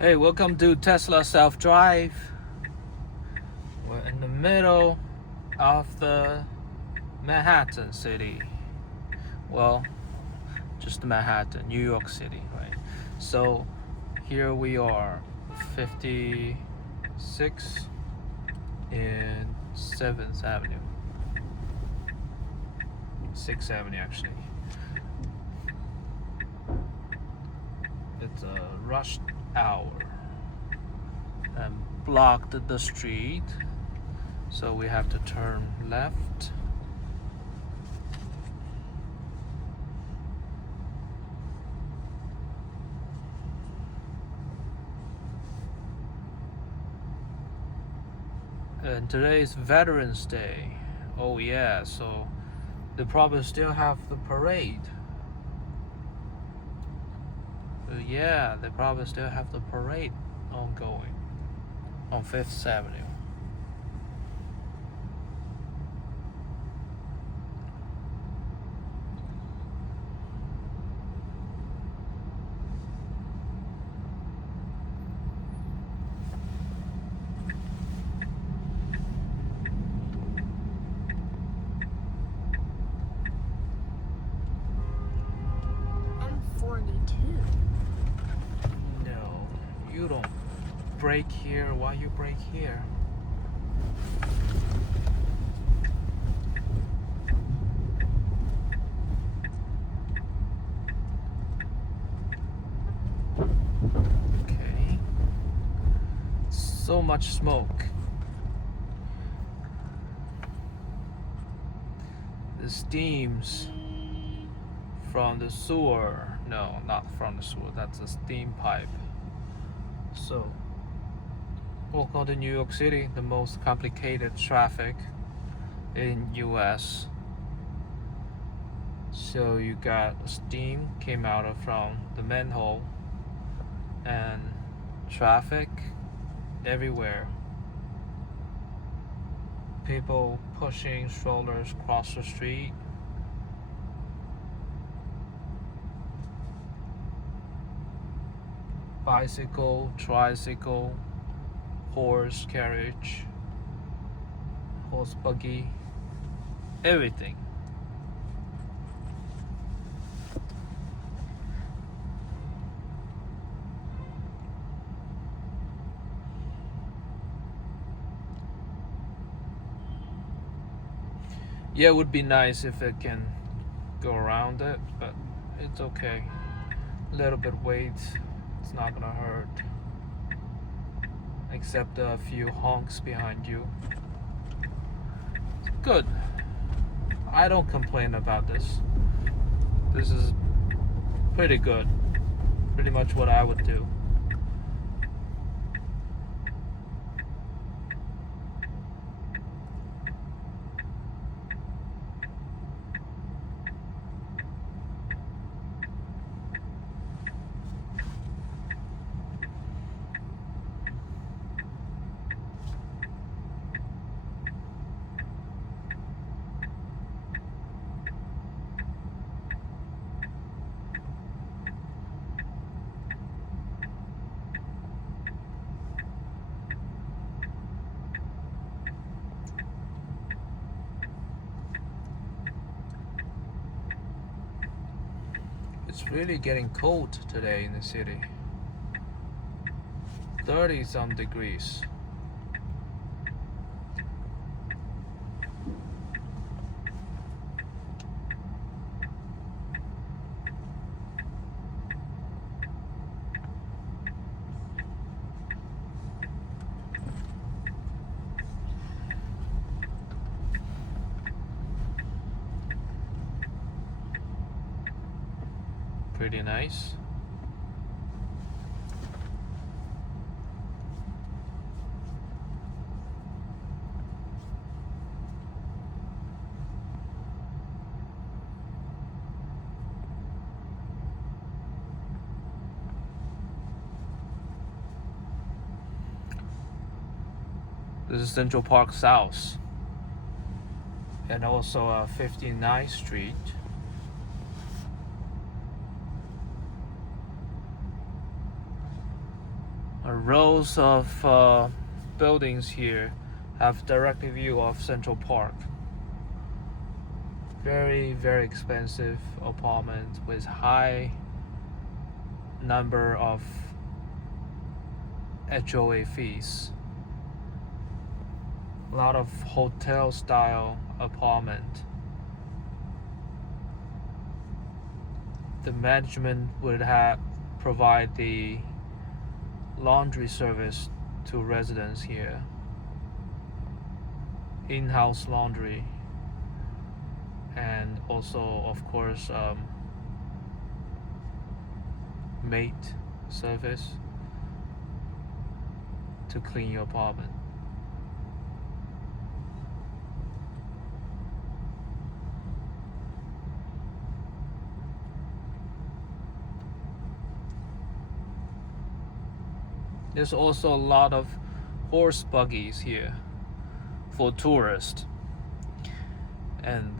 Hey, welcome to Tesla Self-Drive. We're in the middle of the Manhattan city. Well, just Manhattan, New York City, right? So here we are, 56 in 7th Avenue. 6th Avenue, actually. It's a rush hour and blocked the street, so we have to turn left. And today is Veterans Day. Oh yeah, so they probably still have the parade. Yeah, they probably still have the parade ongoing on 5th Avenue. I'm 42. No, you don't brake here. Why you brake here? Okay. So much smoke. The steams from the sewer. No, not from the sewer. That's a steam pipe. So, welcome to New York City, the most complicated traffic in US. So you got steam came out from the manhole and traffic everywhere. People pushing strollers across the street. Bicycle, tricycle, horse carriage, horse buggy, everything. Yeah, it would be nice if it can go around it, but it's okay. A little bit weight, it's not gonna hurt. Except a few honks behind you. Good. I don't complain about this. This is pretty good. Pretty much what I would do. It's really getting cold today in the city. 30 some degrees. Pretty nice. This is Central Park South. And also 59th Street. Rows of buildings here have direct view of Central Park. Very, very expensive apartment with high number of HOA fees. A lot of hotel style apartment. The management would have provide the laundry service to residents here. In-house laundry, and also of course maid service to clean your apartment. There's also a lot of horse buggies here for tourists. And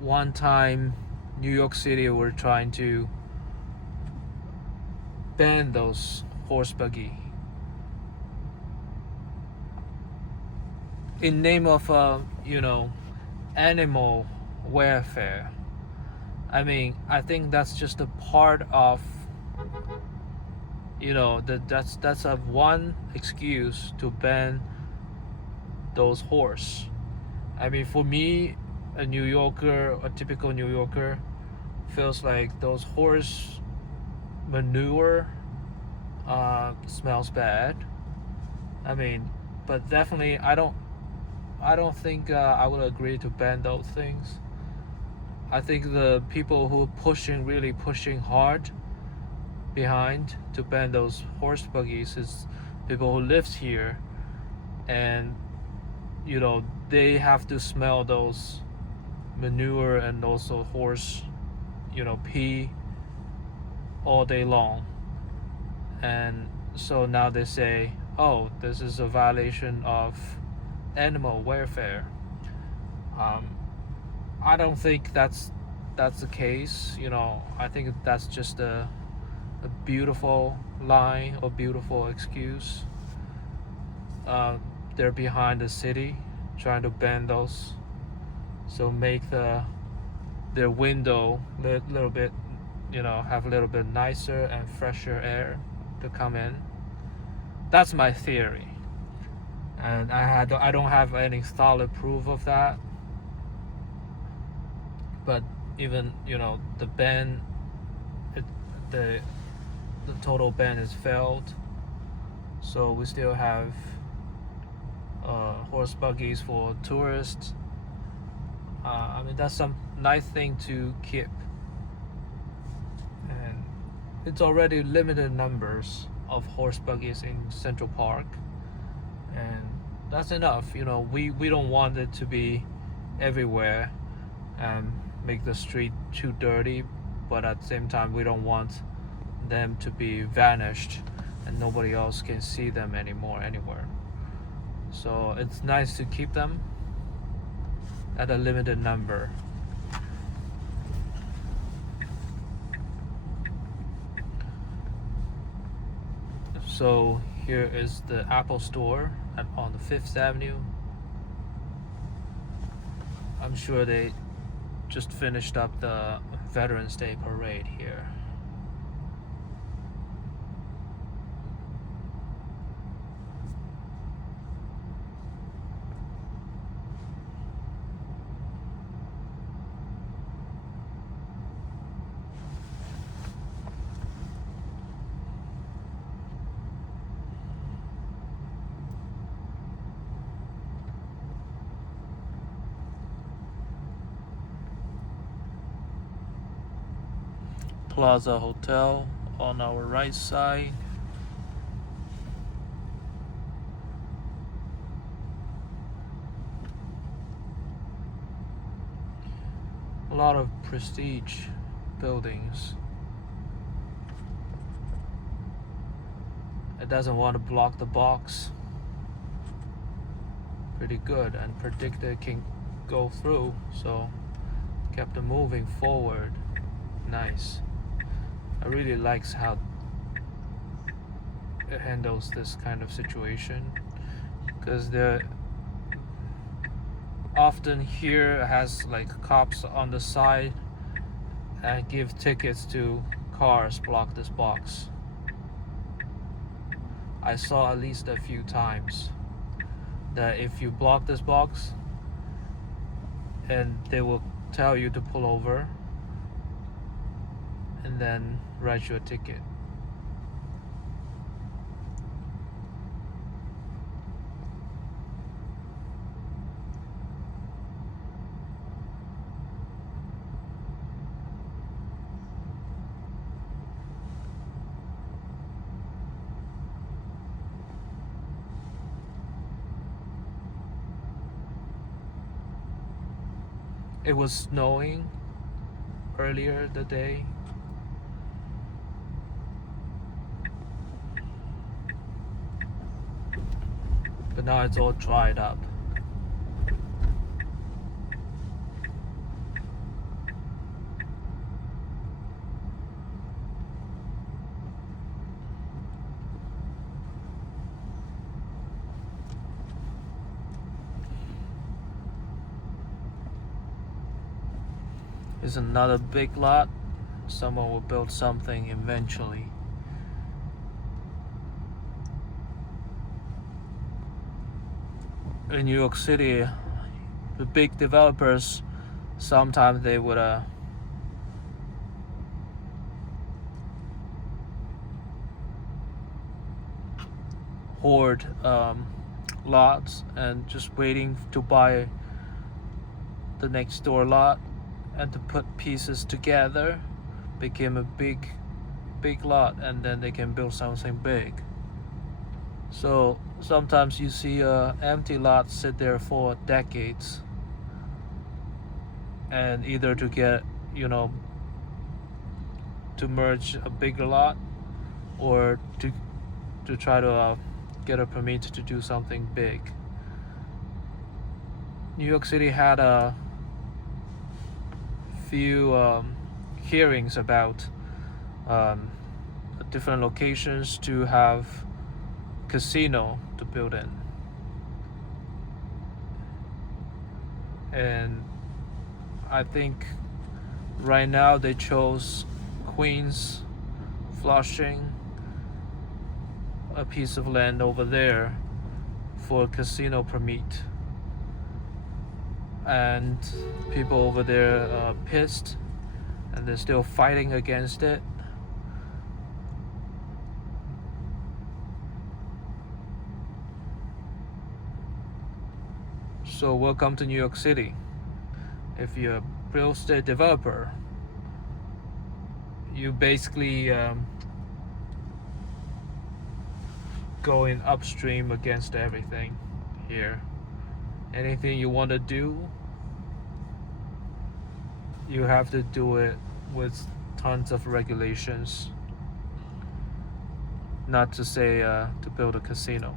one time, New York City were trying to ban those horse buggy in name of animal welfare. I mean, I think that's just a part of that's a one excuse to ban those horse. I mean, for me, a New Yorker, a typical New Yorker, feels like those horse manure smells bad. I mean, but definitely I don't think I would agree to ban those things. I think the people who are really pushing hard behind to ban those horse buggies is people who lives here, and they have to smell those manure and also horse pee all day long, and so now they say, oh, this is a violation of animal welfare. I don't think that's the case. I think that's just a beautiful line or beautiful excuse. They're behind the city trying to ban those, so make their window little bit, have a little bit nicer and fresher air to come in. That's my theory, and I don't have any solid proof of that. But even the ban, the total ban is failed, so we still have horse buggies for tourists. I mean, that's some nice thing to keep, and it's already limited numbers of horse buggies in Central Park, and that's enough. We don't want it to be everywhere and make the street too dirty, but at the same time we don't want them to be vanished and nobody else can see them anymore anywhere. So it's nice to keep them at a limited number. So here is the Apple store on the 5th Avenue. I'm sure they just finished up the Veterans Day parade here. Plaza Hotel on our right side. A lot of prestige buildings. It doesn't want to block the box. Pretty good, and predicted it can go through, so kept it moving forward. Nice. I really likes how handles this kind of situation, because they're often here has like cops on the side and give tickets to cars block this box. I saw at least a few times that if you block this box, and they will tell you to pull over and then write you a ticket. It was snowing earlier the day. But now it's all dried up. It's another big lot. Someone will build something eventually. In New York City, the big developers, sometimes they would hoard lots and just waiting to buy the next door lot, and to put pieces together became a big lot, and then they can build something big. So sometimes you see a empty lot sit there for decades, and either to get, to merge a bigger lot, or to try to get a permit to do something big. New York City had a few hearings about different locations to have casino to build in, and I think right now they chose Queens, Flushing, a piece of land over there for a casino permit, and people over there are pissed and they're still fighting against it. So welcome to New York City. If you're a real estate developer, you basically going upstream against everything here. Anything you want to do, you have to do it with tons of regulations. Not to say to build a casino.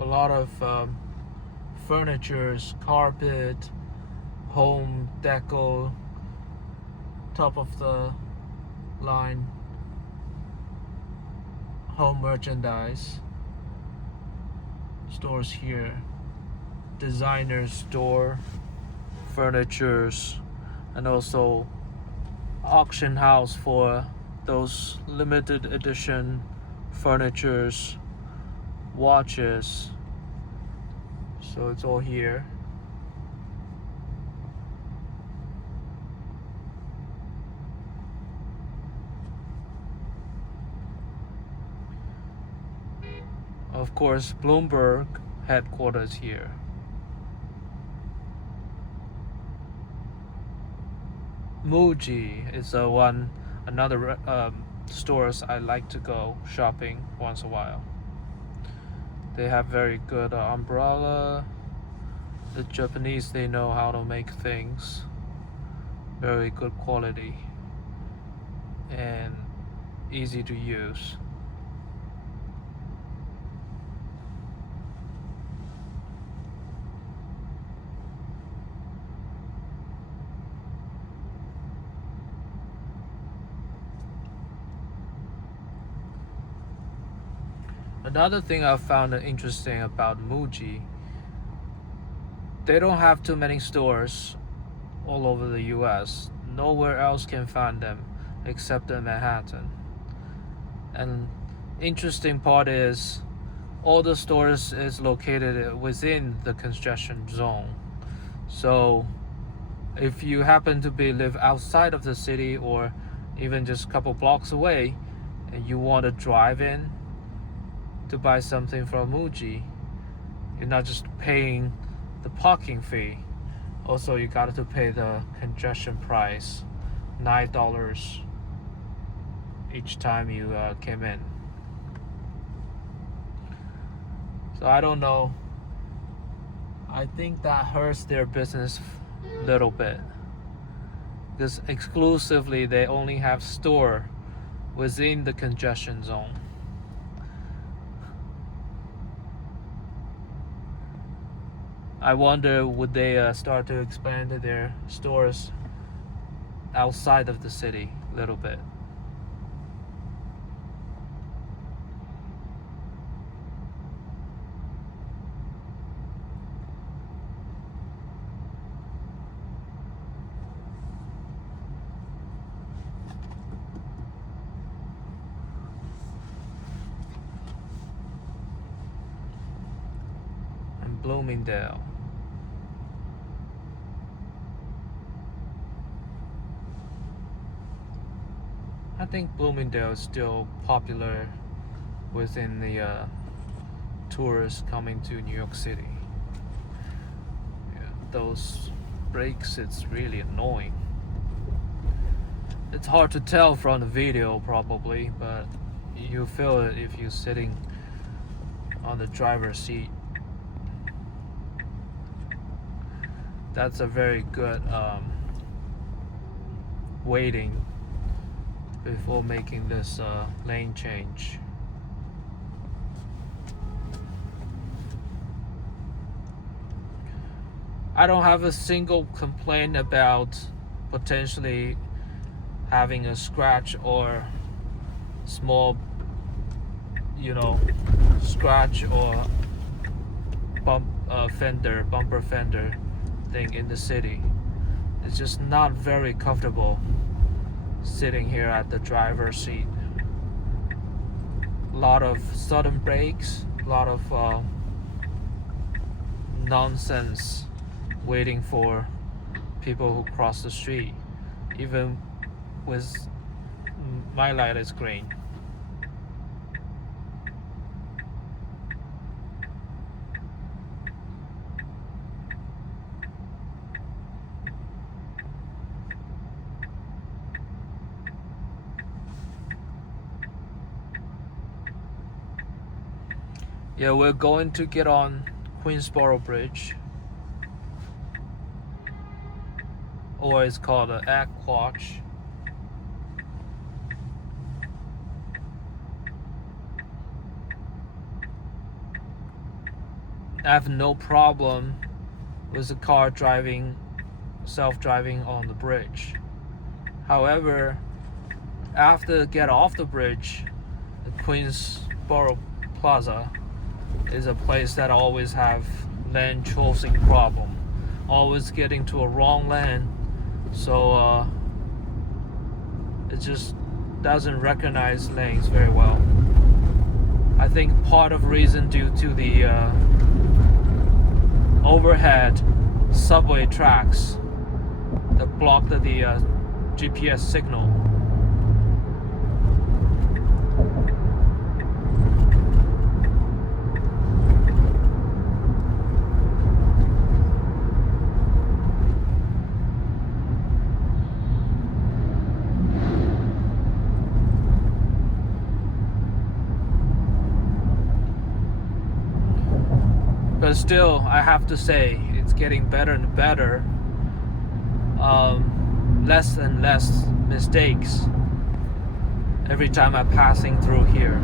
A lot of furnitures, carpet, home deco, top of the line home merchandise stores here. Designer store, furnitures, and also auction house for those limited edition furnitures, watches. So it's all here. Of course, Bloomberg headquarters here. Muji is another stores I like to go shopping once a while. They have very good umbrella. The Japanese, they know how to make things. Very good quality and easy to use. Another thing I found interesting about Muji, they don't have too many stores all over the US. Nowhere else can find them except in Manhattan. And interesting part is all the stores is located within the congestion zone. So if you happen to live outside of the city or even just a couple blocks away and you want to drive in to buy something from Muji, you're not just paying the parking fee. Also, you got to pay the congestion price, $9 each time you came in. So I don't know. I think that hurts their business a little bit, because exclusively they only have store within the congestion zone. I wonder, would they start to expand their stores outside of the city a little bit? And Bloomingdale. I think Bloomingdale is still popular within the tourists coming to New York City. Yeah, those breaks, it's really annoying. It's hard to tell from the video probably, but you feel it if you're sitting on the driver's seat. That's a very good waiting before making this lane change. I don't have a single complaint about potentially having a scratch or small, scratch or bumper fender thing in the city. It's just not very comfortable sitting here at the driver's seat. A lot of sudden brakes, a lot of nonsense waiting for people who cross the street, even with my light is green. Yeah, we're going to get on Queensboro Bridge, or it's called an Aquatch. I have no problem with the car self-driving on the bridge. However, after get off the bridge, the Queensboro Plaza, is a place that always have lane choosing problem, always getting to a wrong lane, so it just doesn't recognize lanes very well. I think part of reason due to the overhead subway tracks that block the GPS signal. But still, I have to say, it's getting better and better. Less and less mistakes every time I'm passing through here.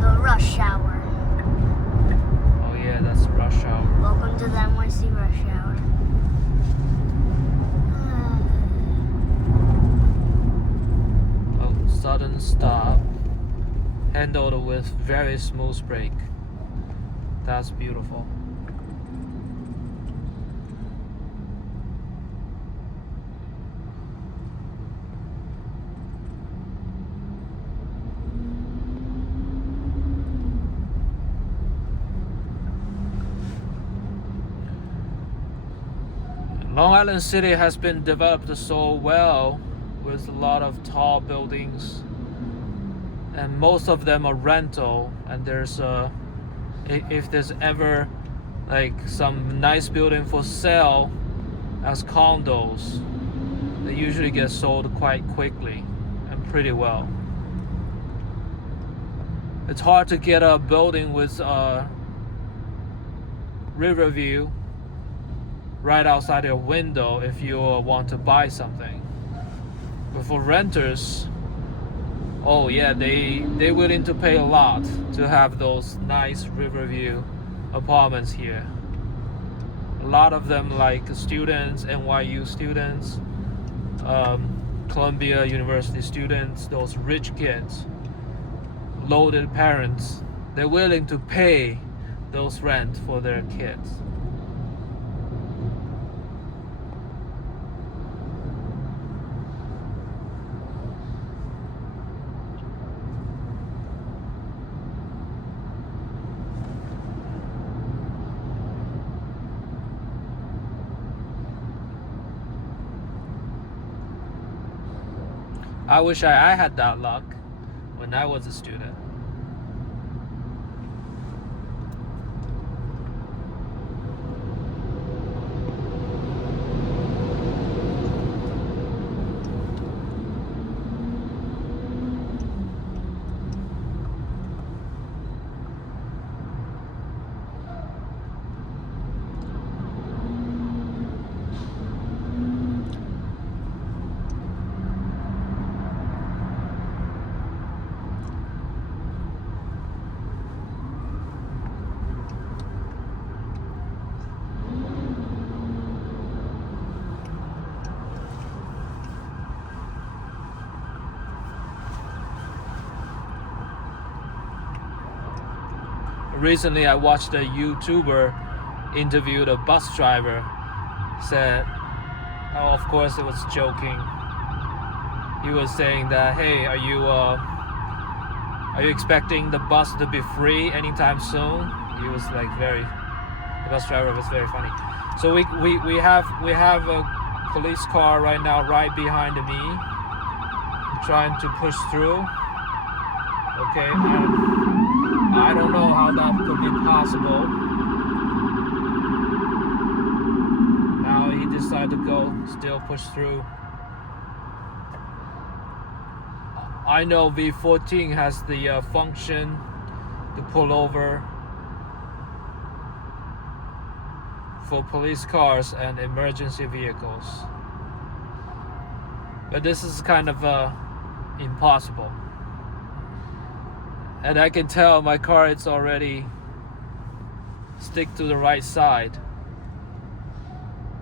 The rush hour. Oh yeah, that's rush hour. Welcome to the NYC rush hour. Oh, sudden stop. Handled with very smooth brake. That's beautiful. Long Island City has been developed so well with a lot of tall buildings, and most of them are rental, and there's if there's ever like some nice building for sale as condos, they usually get sold quite quickly and pretty well. It's hard to get a building with river view right outside your window if you want to buy something. But for renters, oh yeah, they're willing to pay a lot to have those nice riverview apartments here. A lot of them, like students, NYU students, Columbia University students, those rich kids, loaded parents, they're willing to pay those rent for their kids. I wish I had that luck when I was a student. Recently, I watched a YouTuber interviewed a bus driver. Said, oh, of course it was joking. He was saying that, hey, are you expecting the bus to be free anytime soon? He was like the bus driver was very funny. So we have a police car right now right behind me, trying to push through. Okay. I don't know how that could be possible. Now he decided to still push through. I know V14 has the function to pull over for police cars and emergency vehicles. But this is kind of impossible. And I can tell my car, it's already stick to the right side,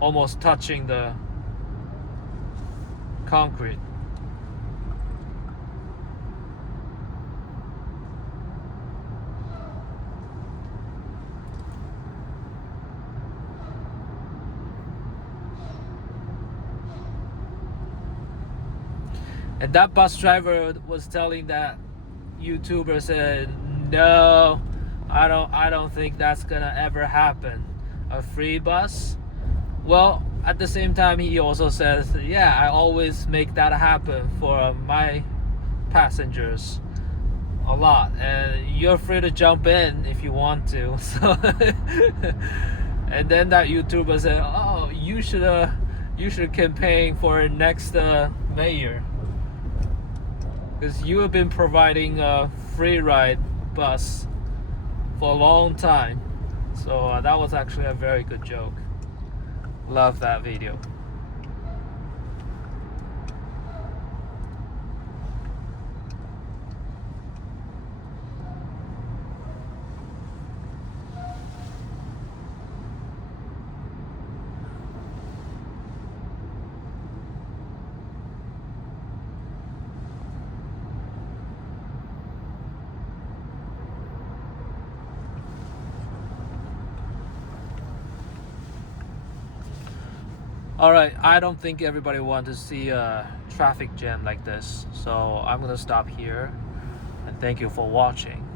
almost touching the concrete. And that bus driver was telling that YouTuber said, no, I don't think that's gonna ever happen. A free bus? Well, at the same time, he also says, yeah, I always make that happen for my passengers a lot, and you're free to jump in if you want to. So and then that YouTuber said, oh, you should campaign for next mayor, because you have been providing a free ride bus for a long time. So that was actually a very good joke. Love that video. Alright, I don't think everybody wants to see a traffic jam like this, so I'm gonna stop here, and thank you for watching.